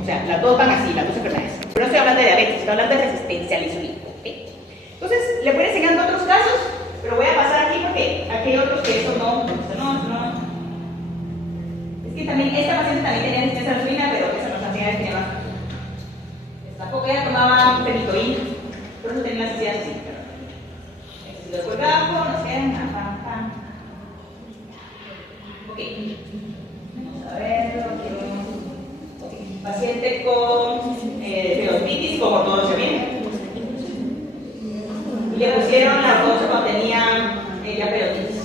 O sea, las dos van así, las dos enfermedades. Pero no estoy hablando de diabetes, estoy hablando de resistencia a la insulina. ¿Okay? Entonces, le voy enseñando otros casos, pero voy a pasar aquí porque aquí hay otros que eso no. Es que también, esta paciente también tenía resistencia a la insulina, pero esa no es la señal que tenía más. Tampoco ella tomaba fenitoína, por eso tenía las necesidades así. Lo colgamos, nos quedan, Ok. Vamos a ver, paciente con peritonitis, con ortodoncia bien. Y le pusieron la ortodoncia cuando tenía ya peritonitis.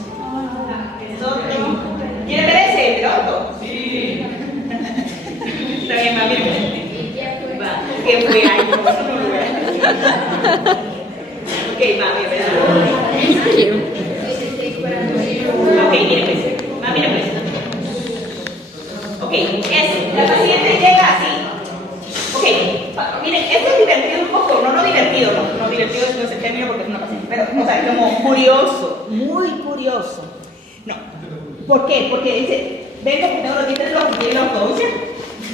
¿Quiere ver ese, piloto? Sí. Está bien, va, miren. ¿Qué fue ahí? Ok, va, bien, ok, miren pues. Va, miren pues. Ok, la paciente llega así. Ok, miren, esto es divertido un poco, no divertido, no divertido no es el término porque es una paciente, pero, o sea, como curioso, muy curioso. No, ¿por qué? Porque dice, vengo porque tengo los dientes flojos y tiene la ortodoncia.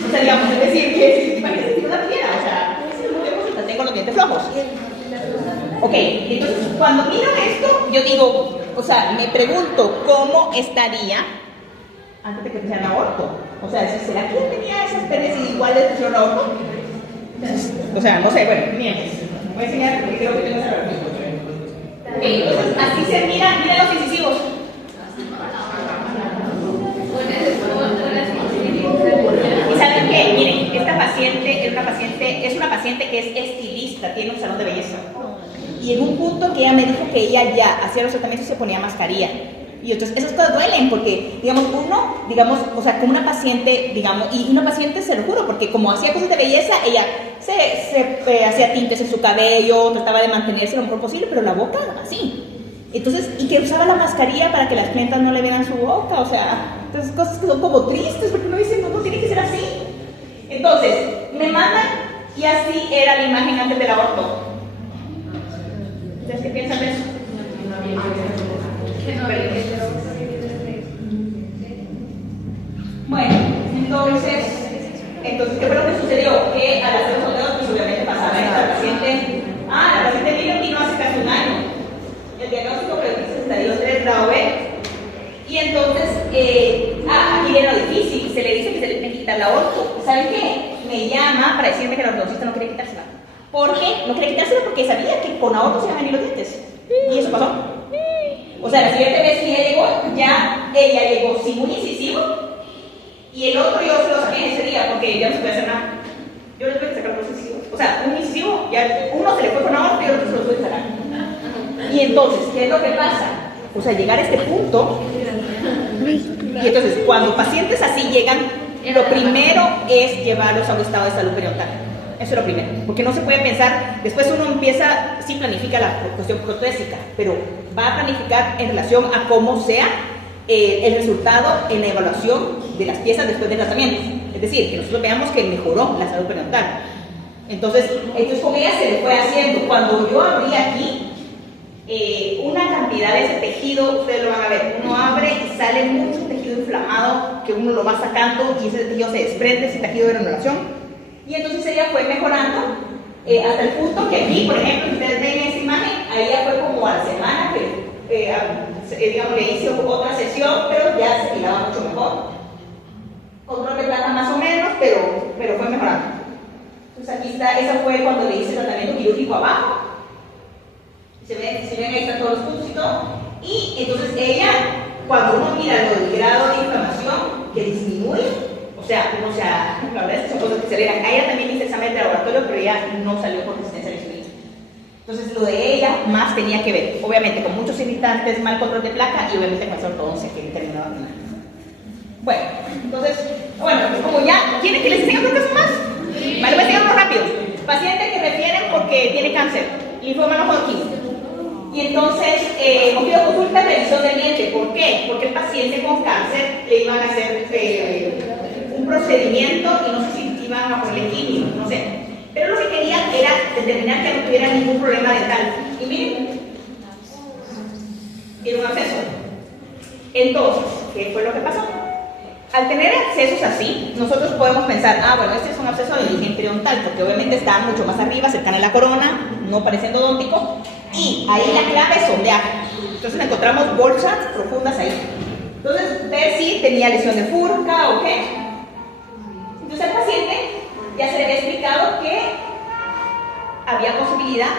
O sea, digamos, es decir, que para que se tiene una piedra, o sea, tengo los dientes flojos. Ok, entonces, cuando miro esto, yo digo, o sea, me pregunto cómo estaría antes de que pusieran aborto. O sea, ¿será que tenía esas pérdidas iguales que pusieron aborto? O sea, no sé, bueno, miren, voy a enseñar porque creo que tengo esa versión. Ok, entonces, así se miran, miren los incisivos. ¿Y saben qué? Miren, esta paciente es una paciente que es estilista, tiene un salón de belleza. Y en un punto que ella me dijo que ella ya hacía los tratamientos y se ponía mascarilla. Y entonces esas cosas duelen porque, digamos, o sea, como una paciente, digamos, y una paciente, se lo juro, porque como hacía cosas de belleza, ella se hacía tintes en su cabello, trataba de mantenerse lo mejor posible, pero la boca así. Entonces, y que usaba la mascarilla para que las clientas no le vieran su boca, o sea, entonces cosas que son como tristes, porque uno dice, no tiene que ser así. Entonces, me mandan y así era la imagen antes del aborto. ¿Ustedes qué piensan de eso? Bueno, entonces, ¿qué fue lo que sucedió? Que al hacer los sondeos, pues obviamente pasaba esta paciente. La paciente vino hace casi un año. El diagnóstico preciso es estadio 3, grado B. Y entonces, aquí viene lo difícil. Se le dice que se le tiene que quitar la aborto. ¿Saben qué? Me llama para decirme que la ortodoncista no quiere quitársela. ¿Por qué? No quiere quitársela porque sabía que con aborto se iban a venir los dientes. Y eso pasó. O sea, la siguiente vez que ella llegó sin un incisivo. Y el otro yo se lo saqué ese día porque ya no se puede hacer nada. Yo le tuve que sacar los incisivos. O sea, un incisivo, ya uno se le fue con aborto y el otro se lo tuve que sacar. Y entonces, ¿qué es lo que pasa? O sea, llegar a este punto. Y entonces, cuando pacientes así llegan, lo primero es llevarlos a un estado de salud periodontal. Eso es lo primero, porque no se puede pensar, después uno empieza, sí planifica la cuestión protésica, pero va a planificar en relación a cómo sea el resultado en la evaluación de las piezas después del tratamiento. Es decir, que nosotros veamos que mejoró la salud periodontal. Entonces con ella se le fue haciendo. Cuando yo abrí aquí, una cantidad de ese tejido, ustedes lo van a ver, uno abre y sale mucho tejido inflamado que uno lo va sacando y ese tejido se desprende, ese tejido de granulación. Y entonces ella fue mejorando hasta el punto que aquí, por ejemplo, si ustedes ven esta imagen, ahí ya fue como a la semana que, digamos, le hice otra sesión, pero ya se miraba mucho mejor. Control de plata más o menos, pero fue mejorando. Entonces aquí está, esa fue cuando le hice el tratamiento quirúrgico abajo. Si ven, ahí están todos los puntos y todo. Y entonces ella, cuando uno mira el grado de inflamación que disminuye, o sea, la verdad es que son cosas que se ven. A ella también hice examen de laboratorio, pero ella no salió por resistencia a la insulina. Entonces, lo de ella más tenía que ver, obviamente, con muchos irritantes, mal control de placa y obviamente con esa ortodoncia que terminaba al final. Bueno, entonces, como ya, ¿quieren que les enseñe otro caso más? Sí. Vale, voy a enseñarlo rápido. Paciente que refieren porque tiene cáncer, linfoma no Hodgkin. Y entonces, pido consulta de revisión del diente. ¿Por qué? Porque el paciente con cáncer le iban a hacer un procedimiento y no sé si iban a ponerle quimio, no sé. Pero lo que querían era determinar que no tuviera ningún problema dental. Y miren, tiene un absceso. Entonces, ¿qué fue lo que pasó? al tener accesos así, nosotros podemos pensar, ah, bueno, este es un absceso de origen periodontal, porque obviamente está mucho más arriba, cercana a la corona, no parece endodóntico, y ahí la clave es sondear. Entonces encontramos bolsas profundas ahí. Entonces, ver si tenía lesión de furca o qué. Entonces al paciente ya se le había explicado que había posibilidad,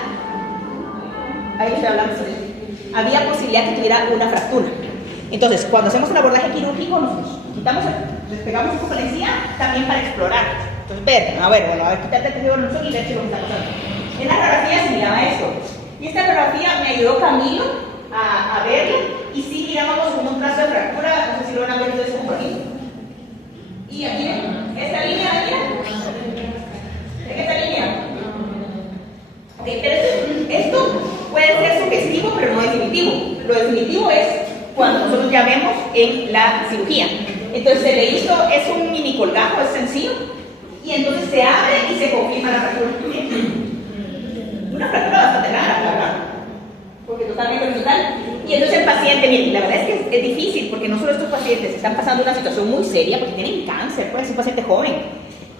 ahí estoy hablando sobre eso, había posibilidad que tuviera una fractura. Entonces, cuando hacemos un abordaje quirúrgico, nos quitamos, despegamos un poco la encía también para explorar. Entonces, ver, a ver, quitarte el tejido del y ver si lo que está pasando. En la radiografía se miraba esto. Y esta radiografía me ayudó Camilo a verlo. Y sí mirábamos como un trazo de fractura, no sé si lo van a ver ustedes por aquí. Y aquí ven, esta línea de aquí. ¿En esta línea? Ok, pero esto puede ser sugestivo, pero no definitivo. Lo definitivo es cuando nosotros ya vemos en la cirugía. Entonces se le hizo, es un mini colgajo, es sencillo, y entonces se abre y se confirma la fractura. Una fractura bastante rara, la verdad, porque totalmente horizontal. Y entonces el paciente, miren, la verdad es que es difícil, porque no solo estos pacientes están pasando una situación muy seria, porque tienen cáncer, puede ser un paciente joven,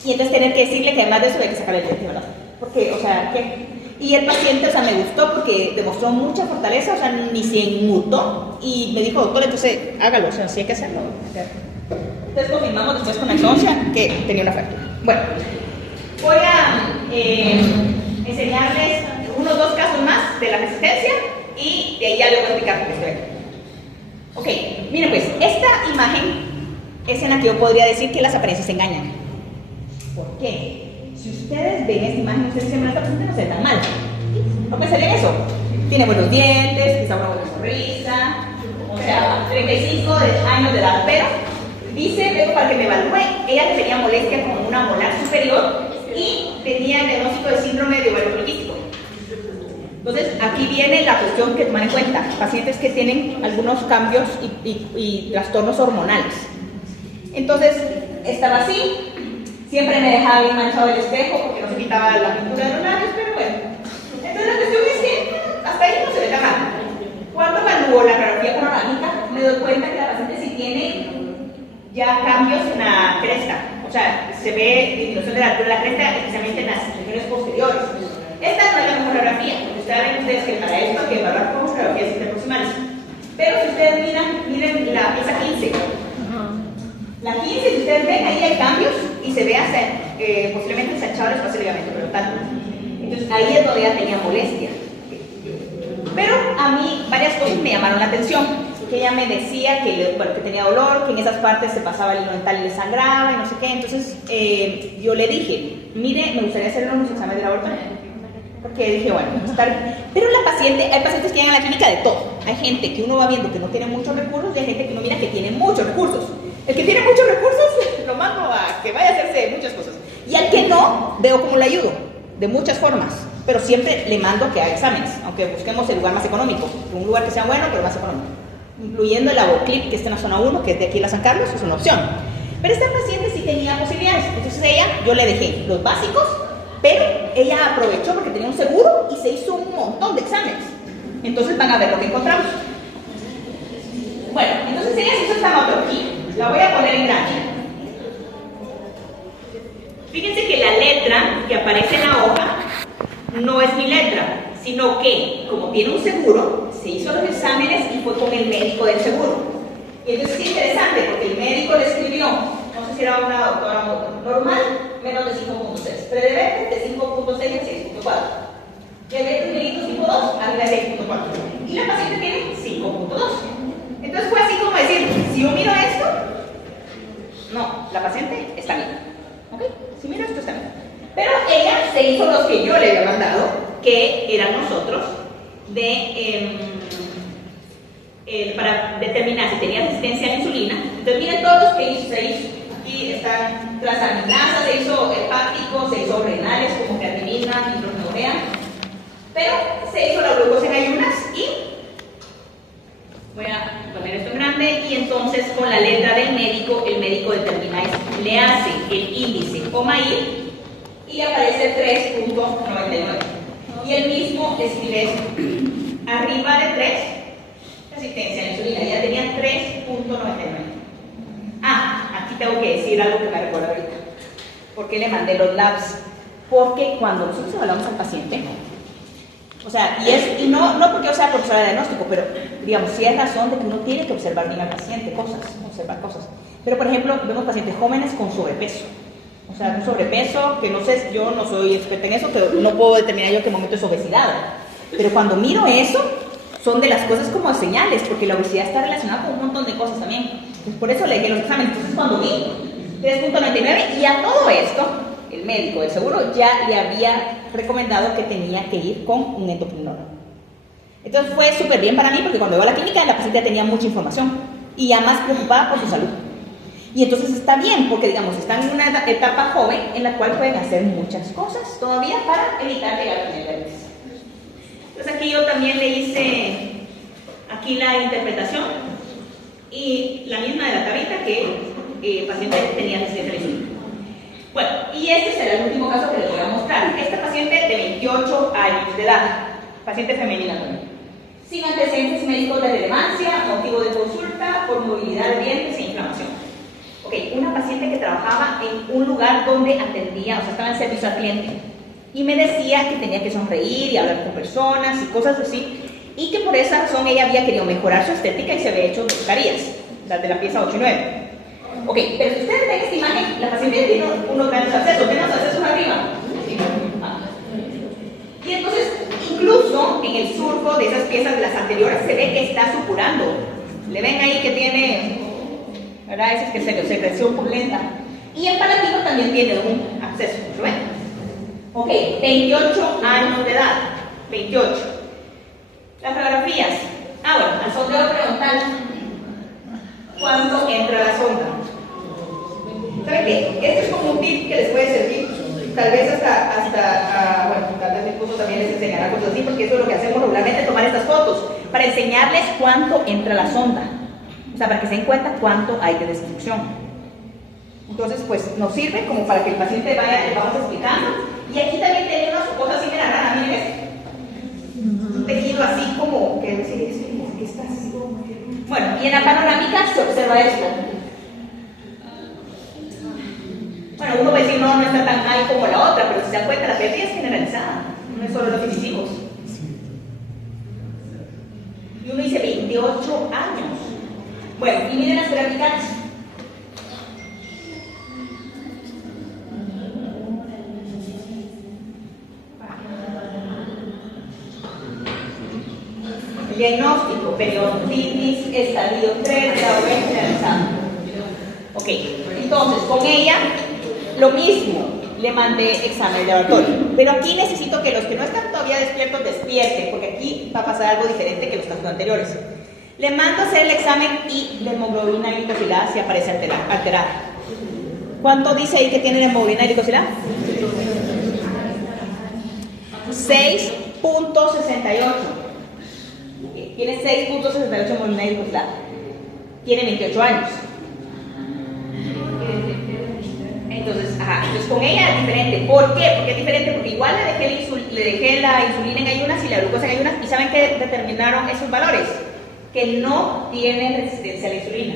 y entonces tener que decirle que además de eso hay que sacar el diente, ¿verdad? Porque, o sea, ¿qué? Y el paciente, o sea, me gustó porque demostró mucha fortaleza, o sea, ni se inmutó, y me dijo, doctor, entonces hágalo, o sea, sí hay que hacerlo. Entonces confirmamos después con la exoncia que tenía una fractura. Bueno, voy a enseñarles unos 2 casos más de la resistencia y de ahí ya les voy a explicar por qué estoy aquí. Ok, miren pues, esta imagen es en la que yo podría decir que las apariencias engañan. ¿Por qué? Si ustedes ven esta imagen, ustedes dicen, esta paciente no se ve tan mal. ¿No pensarían eso? Tiene buenos dientes, quizá una buena sonrisa, o sea, 35 años de edad, pero dice, luego para que me evalúe, ella tenía molestia como una molar superior y tenía el diagnóstico de síndrome de ovario poliquístico. Entonces, aquí viene la cuestión que tomar en cuenta, pacientes que tienen algunos cambios y trastornos hormonales. Entonces, estaba así. Siempre me dejaba bien manchado el espejo porque no se quitaba la pintura de los labios, pero bueno. Entonces la cuestión es que hasta ahí no se ve tan mal. Cuando evalúo la radiografía panorámica, me doy cuenta que la paciente sí tiene ya cambios en la cresta. O sea, se ve disminución de la altura de la cresta, especialmente en las regiones posteriores. Esta no es la mejor radiografía, porque ustedes ven ustedes que para esto hay que evaluar con radiografías interproximales. Pero si ustedes miren la pieza 15. La 15, si ustedes ven, ahí hay cambios y se ve hasta, posiblemente ensanchado el espacio de ligamento frontal. Entonces ahí es donde ella tenía molestia. Pero a mí varias cosas me llamaron la atención. Que ella me decía que tenía dolor, que en esas partes se pasaba el hilo dental y le sangraba y no sé qué. Entonces yo le dije, mire, me gustaría hacerle unos exámenes de laboratorio. Porque dije, bueno, pero la paciente, hay pacientes que llegan a la clínica de todo. Hay gente que uno va viendo que no tiene muchos recursos y hay gente que uno mira que tiene muchos recursos. El que tiene muchos recursos, lo mando a que vaya a hacerse muchas cosas. Y al que no, veo cómo le ayudo, de muchas formas. Pero siempre le mando que haga exámenes, aunque busquemos el lugar más económico. Un lugar que sea bueno, pero más económico. Incluyendo el Aboclip, que está en la zona 1, que es de aquí en la San Carlos, es una opción. Pero esta paciente sí tenía posibilidades. Entonces yo le dejé los básicos, pero ella aprovechó porque tenía un seguro y se hizo un montón de exámenes. Entonces van a ver lo que encontramos. Bueno, entonces ella se hizo esta notología. La voy a poner en grande. Fíjense que la letra que aparece en la hoja no es mi letra, sino que, como tiene un seguro, se hizo los exámenes y fue con el médico del seguro. Y entonces es interesante porque el médico le escribió, no sé si era una doctora normal, menos de 5.6, pero de de 5.6 a 6.4. Diabetes mellitus tipo 2, arriba de 6.4. Y la paciente tiene 5.2. Entonces fue así como decir, si yo miro esto, no, la paciente está bien. ¿Ok? Si miro esto está bien. Pero ella se hizo los que yo le había mandado, que eran nosotros, para determinar si tenía resistencia a la insulina. Entonces miren todos los que hizo, se hizo. Aquí están transaminasas, se hizo hepáticos, se hizo renales como creatinina, hidroxurea. Pero se hizo la glucosa en ayunas y voy a poner esto en grande y entonces con la letra del médico, el médico determina esto. Le hace el índice OMAIR y le aparece 3.99. Y el mismo escribe arriba de 3, resistencia a la insulina, ya tenía 3.99. Ah, aquí aquí tengo que decir algo que me recuerdo ahorita. ¿Por qué le mandé los labs? Porque cuando nosotros hablamos al paciente, o sea, y no porque yo sea profesora de diagnóstico, pero digamos, sí hay razón de que uno tiene que observar bien al paciente, observar cosas. Pero por ejemplo, vemos pacientes jóvenes con sobrepeso. O sea, un sobrepeso que no sé, yo no soy experta en eso, pero no puedo determinar yo qué momento es obesidad. Pero cuando miro eso, son de las cosas como señales, porque la obesidad está relacionada con un montón de cosas también. Entonces, por eso le dije los exámenes. Entonces, cuando vi 3.99 y a todo esto, el médico del seguro ya le había recomendado que tenía que ir con un endocrinólogo. Entonces fue súper bien para mí porque cuando iba a la clínica la paciente tenía mucha información y ya más preocupada por su salud. Y entonces está bien porque digamos están en una etapa joven en la cual pueden hacer muchas cosas todavía para evitar llegar a tener diabetes. Entonces aquí yo también le hice aquí la interpretación y la misma de la tablita que el paciente tenía resistencia a la insulina. Bueno, y este será el último caso que les voy a mostrar. Esta paciente de 28 años de edad, paciente femenina también, sin antecedentes médicos de relevancia, motivo de consulta por movilidad de dientes e inflamación. Ok, una paciente que trabajaba en un lugar donde atendía, o sea, estaba en servicio al cliente, y me decía que tenía que sonreír y hablar con personas y cosas así, y que por esa razón ella había querido mejorar su estética y se había hecho 2 carillas, las de la pieza 8 y 9. Ok, pero si ustedes ven esta imagen, la paciente tiene unos grandes abscesos. ¿Ven los abscesos arriba? Y entonces, incluso en el surco de esas piezas de las anteriores se ve que está supurando. Le ven ahí que tiene, ¿verdad? Esa es que se creció por lenta. Y el palatino también tiene un absceso, ¿lo ven? Ok, 28 años de edad. 28. Las radiografías. Bueno, al sondeo preguntar cuánto entra la sonda. ¿Saben qué? Este es como un tip que les puede servir. Tal vez bueno, tal vez incluso también les enseñará cosas así, porque eso es lo que hacemos regularmente, tomar estas fotos, para enseñarles cuánto entra la sonda. O sea, para que se den cuenta cuánto hay de destrucción. Entonces, pues, nos sirve como para que el paciente vaya, le vamos explicando. Y aquí también tenemos cosas así de la rana, miren esto. Un tejido así como, ¿qué está así? Bueno, y en la panorámica se observa esto. Bueno, uno va a decir, no está tan mal como la otra, pero si se dan cuenta, la pérdida es generalizada, no es solo los incisivos. Y uno dice 28 años. Bueno, y miren las cervicales. El diagnóstico, periodontitis, estadio 3, grado B generalizado. Ok, entonces con ella lo mismo, le mandé examen de laboratorio, pero aquí necesito que los que no están todavía despiertos despierten, porque aquí va a pasar algo diferente que los casos anteriores. Le mando a hacer el examen y la hemoglobina glicosilada si aparece alterada. ¿Cuánto dice ahí que tiene la hemoglobina glicosilada? 6.68. Tiene 6.68 hemoglobina glicosilada. Tiene 28 años. Entonces con ella es diferente. ¿Por qué? Porque es diferente porque igual le dejé la insulina en ayunas y la glucosa en ayunas, y ¿saben qué determinaron esos valores? Que no tienen resistencia a la insulina.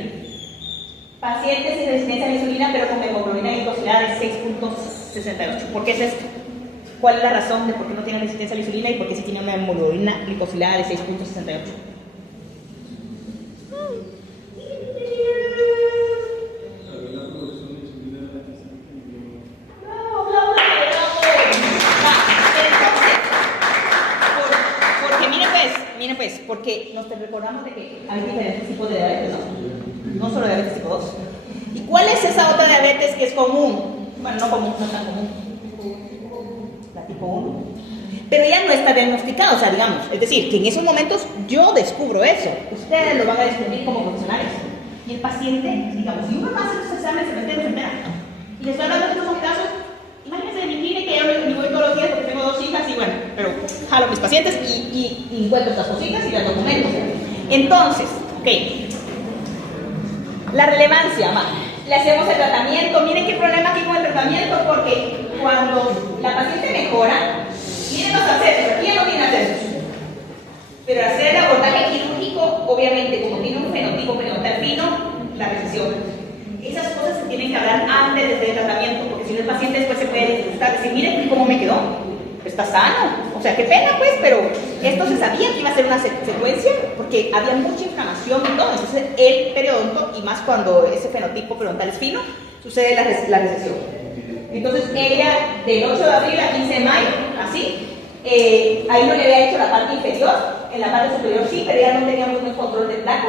Pacientes sin resistencia a la insulina pero con hemoglobina glicosilada de 6.68. ¿Por qué es esto? ¿Cuál es la razón de por qué no tienen resistencia a la insulina y por qué sí tiene una hemoglobina glicosilada de 6.68? Porque nos recordamos de que hay diferentes tipos de diabetes, no solo diabetes tipo 2. ¿Y cuál es esa otra diabetes que es común? Bueno, no común, no tan común. La tipo 1. Pero ya no está diagnosticada, o sea, digamos, es decir, que en esos momentos yo descubro eso. Ustedes lo van a descubrir como profesionales. Y el paciente, digamos, si uno no hace esos exámenes, se mete en enfermera. Y les estoy hablando de estos casos. Imagínense de mi clínica, yo ni voy todos los días porque tengo 2 hijas y bueno, pero jalo a mis pacientes y encuentro estas cositas y las documento. Entonces, ok, la relevancia, le hacemos el tratamiento. Miren qué problema aquí con el tratamiento, porque cuando la paciente mejora, miren los accesos, aquí ya no tiene accesos, pero hacer el abordaje quirúrgico, obviamente, como tiene un fenotipo perinatal fino, la recesión. Esas cosas tienen que hablar antes de hacer el tratamiento, porque si no el paciente después se puede disgustar, decir, mire cómo me quedó, está sano, o sea, qué pena pues, pero esto se sabía que iba a ser una secuencia, porque había mucha inflamación y todo, entonces el periodonto, y más cuando ese fenotipo periodontal es fino, sucede la recesión. Entonces ella, del 8 de abril al 15 de mayo, así, ahí no le había hecho la parte inferior, en la parte superior sí, pero ya no teníamos un control de placa.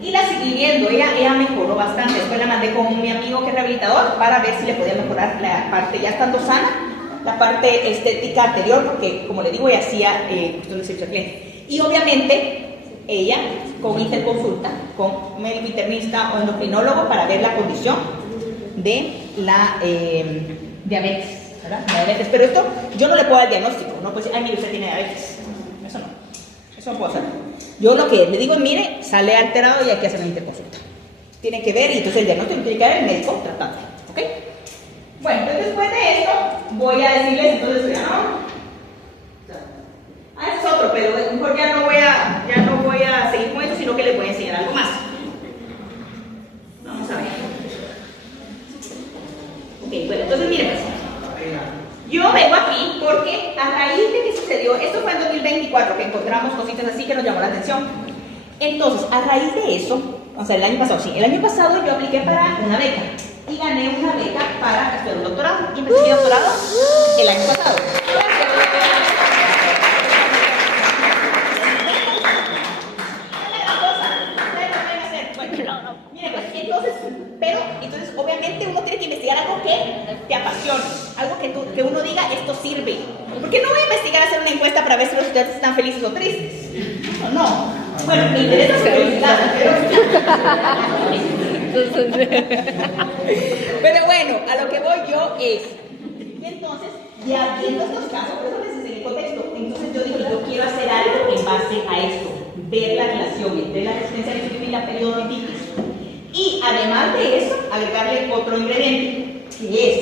Y la seguí viendo, ella mejoró bastante. Después la mandé con mi amigo que es rehabilitador para ver si le podía mejorar la parte, ya estando sana, la parte estética anterior, porque como le digo, ella hacía cuestión de servicio al cliente. Y obviamente ella con interconsulta, con médico internista o endocrinólogo para ver la condición de la diabetes, ¿verdad? La diabetes. Pero esto yo no le puedo dar diagnóstico, no puedo decir, ay, mire, usted tiene diabetes. Eso no puedo hacer. Yo lo que le digo, mire, sale alterado y hay que hacer una interconsulta. Tienen que ver y entonces el diagnóstico tiene que dar el médico tratante, ¿ok? Bueno, entonces después de esto voy a decirles, entonces ya no. Es otro, pero mejor ya no voy a seguir con eso, sino que les voy a enseñar algo más. Vamos a ver. Ok, bueno, entonces miren pues. Yo vengo aquí porque a raíz de que sucedió, esto fue en 2024 que encontramos cositas así que nos llamó la atención. Entonces, a raíz de eso, o sea, el año pasado yo apliqué para una beca y gané una beca para estudiar un doctorado. Y empecé mi doctorado el año pasado. Entonces, obviamente uno tiene que investigar algo que te apasione, algo que uno diga, esto sirve. Porque no voy a investigar, hacer una encuesta para ver si los estudiantes están felices o tristes. No. Bueno, me interesa su felicidad, pero bueno, a lo que voy yo es, entonces, ya viendo estos casos, por eso les enseñé el contexto, entonces yo dije, yo quiero hacer algo en base a esto, ver la relación entre la resistencia a la insulina y la periodontitis. Y además de eso, agregarle otro ingrediente, que es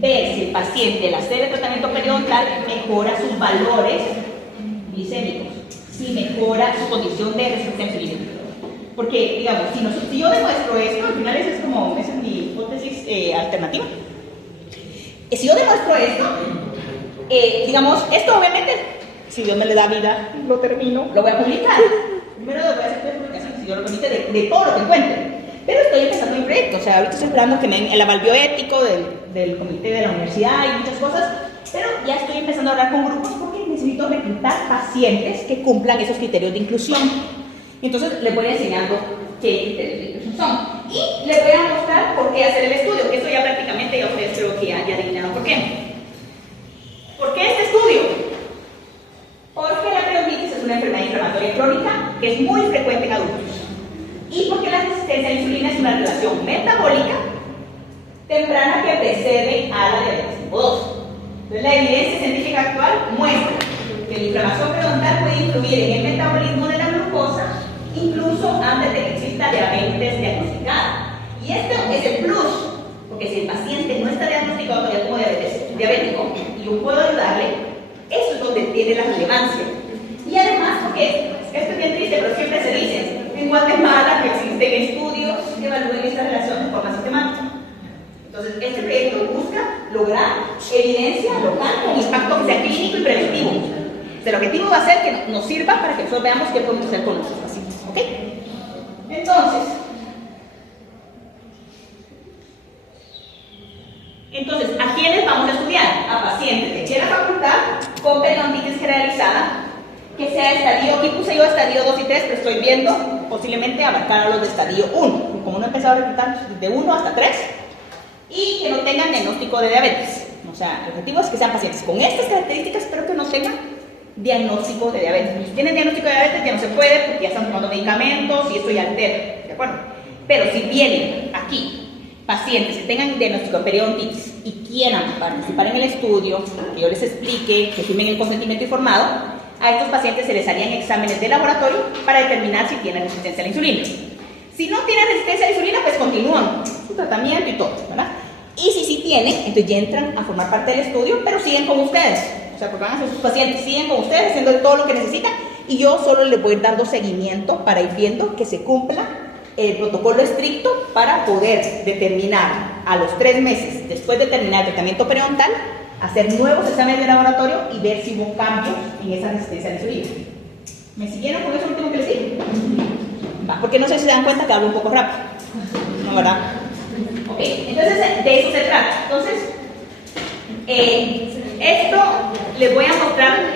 ver si el paciente al hacer el tratamiento periodontal mejora sus valores glicémicos, si mejora su condición de resistencia a la insulina. Porque, digamos, si yo demuestro esto, al final esa es mi hipótesis alternativa. Si yo demuestro esto, digamos, esto obviamente, si Dios me le da vida, lo termino, lo voy a publicar. Primero lo voy a hacer tres publicaciones, si Dios lo permite, de todo lo que encuentre. Pero estoy empezando mi proyecto, o sea, ahorita estoy esperando que me den el aval bioético del comité de la universidad y muchas cosas, pero ya estoy empezando a hablar con grupos porque necesito reclutar pacientes que cumplan esos criterios de inclusión. Entonces les voy enseñando qué criterios de inclusión son. Y les voy a mostrar por qué hacer el estudio, que esto ya prácticamente ya ustedes creo que ya adivinaron por qué. ¿Por qué este estudio? Porque la periodontitis es una enfermedad inflamatoria crónica que es muy frecuente en adultos. Y porque la resistencia a la insulina es una relación metabólica temprana que precede a la diabetes tipo 2. Entonces, la evidencia científica actual muestra que la inflamación periodontal puede influir en el metabolismo de la glucosa, incluso antes de que exista diabetes diagnosticada. Y esto es el plus, porque si el paciente no está diagnosticado todavía como diabético y yo puedo ayudarle, eso es donde tiene la relevancia. Y además, porque esto es bien triste, pero siempre se dice, en Guatemala no existen estudios que evalúen esta relación de forma sistemática. Entonces, este proyecto busca lograr evidencia local con impacto que sea clínico y preventivo. El objetivo va a ser que nos sirva para que nosotros veamos qué podemos hacer con nuestros pacientes. ¿Ok? Entonces, ¿a quiénes vamos a estudiar? A pacientes de la facultad con periodontitis generalizada, que sea estadio, aquí puse yo estadio 2 y 3, pero estoy viendo posiblemente abarcar a los de estadio 1, como no he empezado a reclutar de 1 hasta 3, y que no tengan diagnóstico de diabetes. O sea, el objetivo es que sean pacientes con estas características, pero que no tengan diagnóstico de diabetes. Si tienen diagnóstico de diabetes ya no se puede porque ya están tomando medicamentos y eso ya altera, ¿de acuerdo? Pero si vienen aquí pacientes que tengan diagnóstico de periodontitis y quieran participar en el estudio, que yo les explique, que firmen el consentimiento informado, a estos pacientes se les harían exámenes de laboratorio para determinar si tienen resistencia a la insulina. Si no tienen resistencia a la insulina, pues continúan su tratamiento y todo, ¿verdad? Y si sí tienen, entonces ya entran a formar parte del estudio, pero siguen con ustedes. O sea, porque van a ser sus pacientes, siguen con ustedes haciendo todo lo que necesitan y yo solo les voy a ir dando seguimiento para ir viendo que se cumpla el protocolo estricto para poder determinar a los 3 meses, después de terminar el tratamiento periodontal, hacer nuevos exámenes de laboratorio y ver si hubo cambios en esa resistencia a la insulina. ¿Me siguieron con eso último que les dije? Va, porque no sé si se dan cuenta que hablo un poco rápido. ¿No, verdad? Ok, entonces de eso se trata. Entonces, esto les voy a mostrar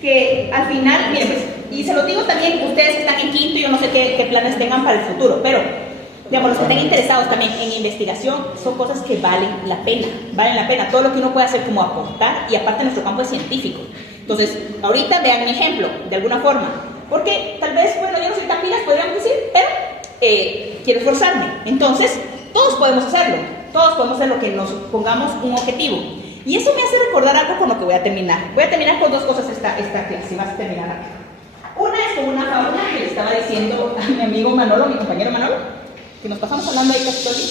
que al final, miren, pues, y se lo digo también, ustedes que están en quinto, yo no sé qué planes tengan para el futuro, pero digamos, los que estén interesados también en investigación, son cosas que valen la pena, todo lo que uno puede hacer como aportar, y aparte nuestro campo es científico. Entonces, ahorita vean mi ejemplo, de alguna forma, porque tal vez, bueno, yo no soy tan pilas, podríamos decir, pero quiero esforzarme. Entonces, todos podemos hacerlo lo que nos pongamos un objetivo. Y eso me hace recordar algo con lo que voy a terminar. Voy a terminar con 2 cosas esta clase, vas a terminar rápido. Una es con una fábula que le estaba diciendo a mi amigo Manolo, mi compañero Manolo, que nos pasamos hablando ahí casi todo el día.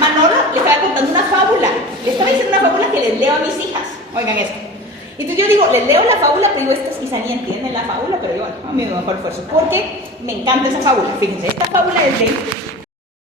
Manolo le estaba contando una fábula, le estaba diciendo una fábula que les leo a mis hijas. Oigan esto. Entonces yo digo, les leo la fábula, pero digo, estas quizá ni entienden la fábula, pero yo, a mi mejor esfuerzo, porque me encanta esa fábula. Fíjense, esta fábula es de